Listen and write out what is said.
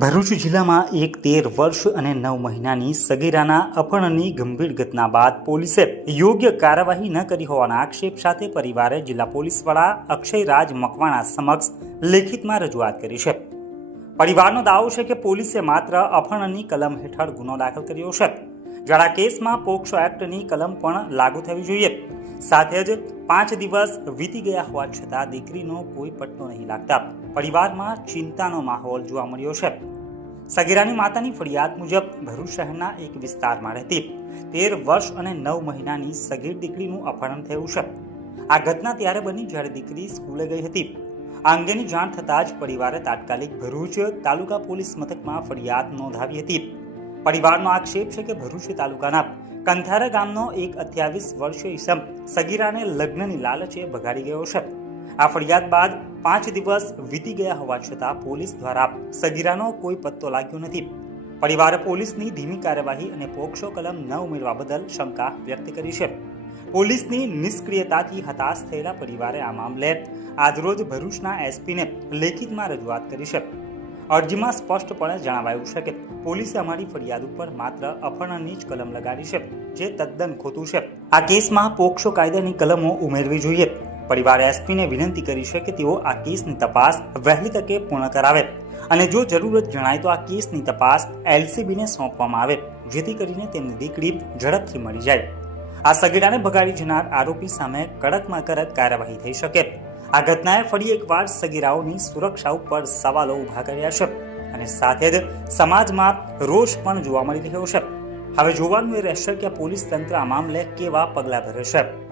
ભરૂચ જિલ્લામાં એક તેર વર્ષ અને નવ મહિનાની સગીરાના અપહરણની ગંભીર ઘટના બાદ પોલીસે યોગ્ય કાર્યવાહી ન કરી હોવાના આક્ષેપ સાથે પરિવારે જિલ્લા પોલીસ વડા અક્ષયરાજ મકવાણા સમક્ષ લેખિતમાં રજૂઆત કરી છે. પરિવારનો દાવો છે કે પોલીસે માત્ર અપહરણની કલમ હેઠળ ગુનો દાખલ કર્યો છે. જ્યારે કેસમાં પોક્સો એક્ટની કલમ પણ લાગુ થવી જોઈએ. સાથે જ પાંચ દિવસ વીતી ગયા હોવા છતાં દીકરીનો કોઈ પટ્ટો નહીં લાગતા. પરિવારમાં ચિંતાનો માહોલ જોવા મળ્યો છે. સગીરાની માતાની ફરિયાદ મુજબ ભરૂચ શહેરના એક વિસ્તારમાં રહેતી તેર વર્ષ અને નવ મહિનાની સગીર દીકરીનું અપહરણ થયું છે. આ ઘટના ત્યારે બની જ્યારે દીકરી સ્કૂલે ગઈ હતી. આ અંગેની જાણ થતાં જ પરિવારે તાત્કાલિક ભરૂચ તાલુકા પોલીસ મથકમાં ફરિયાદ નોંધાવી હતી. પરિવારનો આક્ષેપ છે કે ભરૂચ તાલુકાના કંથારા ગામનો એક અઠ્યાવીસ વર્ષીય ઈસમ સગીરાને લગ્નની લાલચે ભગાડી ગયો છે. આ ફરિયાદ બાદ પાંચ દિવસ વીતી ગયા હોવા છતાં પોલીસ દ્વારા સગીરાનો કોઈ પત્તો લાગ્યો નથી. પરિવારે પોલીસની ધીમી કાર્યવાહી અને પોક્ષો કલમ ન ઉમેરવા બદલ શંકા વ્યક્ત કરી છે. પોલીસની નિષ્ક્રિયતાથી હતાશ થયેલા પરિવારે આ મામલે આજરોજ ભરૂચના એસપીને લેખિતમાં રજૂઆત કરી છે. અરજીમાં સ્પષ્ટપણે જણાવાયું છે કે પોલીસે અમારી ફરિયાદ ઉપર માત્ર અપહરણની જ કલમ લગાડી છે, જે તદ્દન ખોટું છે. આ કેસમાં પોક્સો કાયદાની કલમો ઉમેરવી જોઈએ. પરિવારે એસપીને વિનંતી કરી છે કે તેઓ આ કેસની તપાસ વહેલી તકે પૂર્ણ કરાવે. અને જો જરૂરત જણાય તો આ કેસની તપાસ એલસીબીને સોંપવામાં આવે, જેથી કરીને તેમની દીકરી ઝડપથી મળી જાય. આ સગીરાને ભગાડી જનાર આરોપી સામે કડકમાં કડક કાર્યવાહી થઈ શકે. આ ઘટનાએ ફરી એકવાર સગીરાઓની સુરક્ષા ઉપર સવાલો ઊભા કર્યા છે અને સાથે જ સમાજમાં રોષ પણ જોવા મળી રહ્યો છે. હવે જોવાનું એ રહેશે કે પોલીસ તંત્ર આ મામલે કેવા પગલાં ભરે છે.